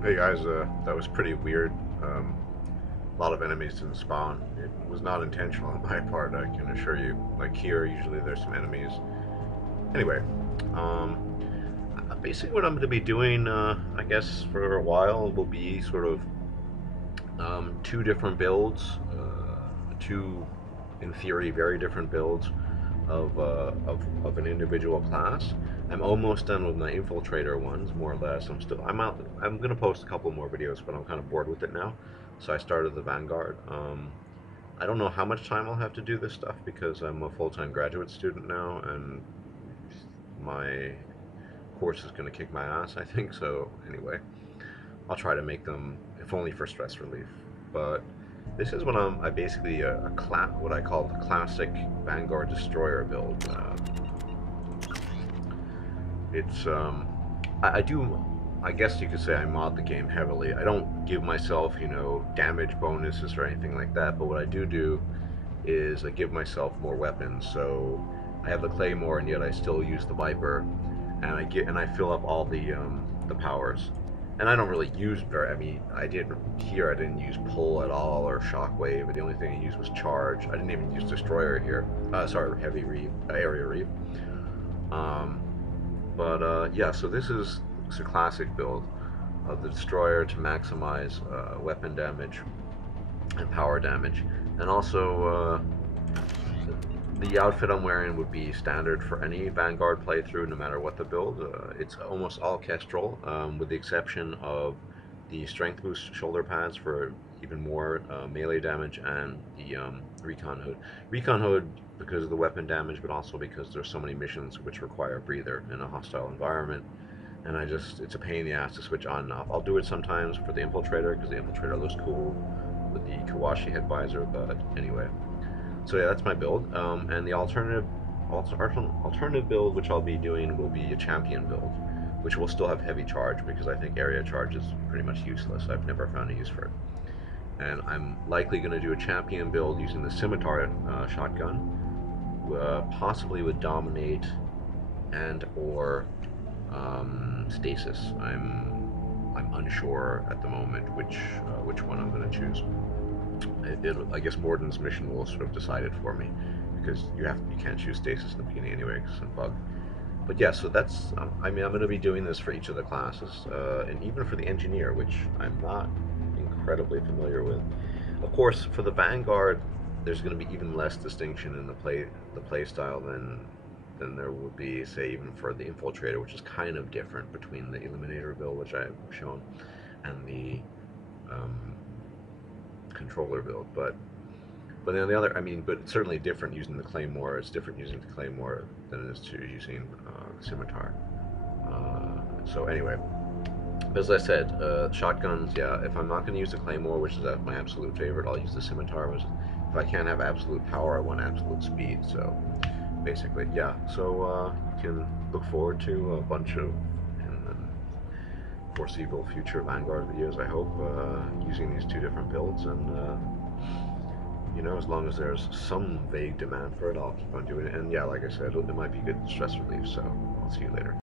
Hey guys, that was pretty weird. A lot of enemies didn't spawn. It was not intentional on my part, I can assure you. Like here, usually there's some enemies. Anyway, um, basically what I'm going to be doing, I guess, for a while will be sort of two different builds, two, in theory, very different builds of an individual class. I'm almost done with my infiltrator ones, more or less. I'm out. I'm gonna post a couple more videos, but I'm kind of bored with it now. So I started the Vanguard. I don't know how much time I'll have to do this stuff because I'm a full-time graduate student now, and my course is gonna kick my ass, I think. So anyway, I'll try to make them, if only for stress relief. But this is I basically what I call the classic Vanguard Destroyer build. It's I do, I guess you could say I mod the game heavily. I don't give myself, damage bonuses or anything like that. But what I do is I give myself more weapons. So I have the Claymore, and yet I still use the Viper, and I fill up all the powers. And I don't really use very. I mean, I didn't use pull at all or shockwave. The only thing I used was charge. I didn't even use destroyer here. Sorry, heavy reeve, area reeve. Um, but yeah, so it's a classic build of the destroyer to maximize weapon damage and power damage, and also the outfit I'm wearing would be standard for any Vanguard playthrough, no matter what the build. It's almost all Kestrel, with the exception of the Strength Boost shoulder pads for even more melee damage, and the Recon Hood. Recon Hood because of the weapon damage, but also because there's so many missions which require a breather in a hostile environment. And it's a pain in the ass to switch on and off. I'll do it sometimes for the Infiltrator because the Infiltrator looks cool with the Kawashi head visor, but anyway. So yeah, that's my build. And the alternative build, which I'll be doing, will be a champion build, which will still have heavy charge because I think area charge is pretty much useless. I've never found a use for it. And I'm likely going to do a champion build using the scimitar shotgun, possibly with dominate and or stasis. I'm unsure at the moment which one I'm going to choose. I guess Morden's mission will sort of decide it for me, because you can't choose stasis in the beginning anyway, because it's a bug. But yeah, so that's I mean, I'm going to be doing this for each of the classes, and even for the engineer, which I'm not incredibly familiar with. Of course, for the Vanguard, there's going to be even less distinction in the play style than there would be, say, even for the Infiltrator, which is kind of different between the Eliminator build, which I've shown, and the um, controller build. But on the other, I mean, but it's certainly different using the Claymore. It's different using the Claymore than it is to using the Scimitar. So anyway, as I said, shotguns, yeah, if I'm not going to use the Claymore, which is my absolute favorite, I'll use the Scimitar. If I can't have absolute power, I want absolute speed. So basically, yeah. So you can look forward to a bunch of in the foreseeable future Vanguard videos, I hope, using these two different builds. And as long as there's some vague demand for it, I'll keep on doing it. And yeah, like I said, it might be good stress relief. So I'll see you later.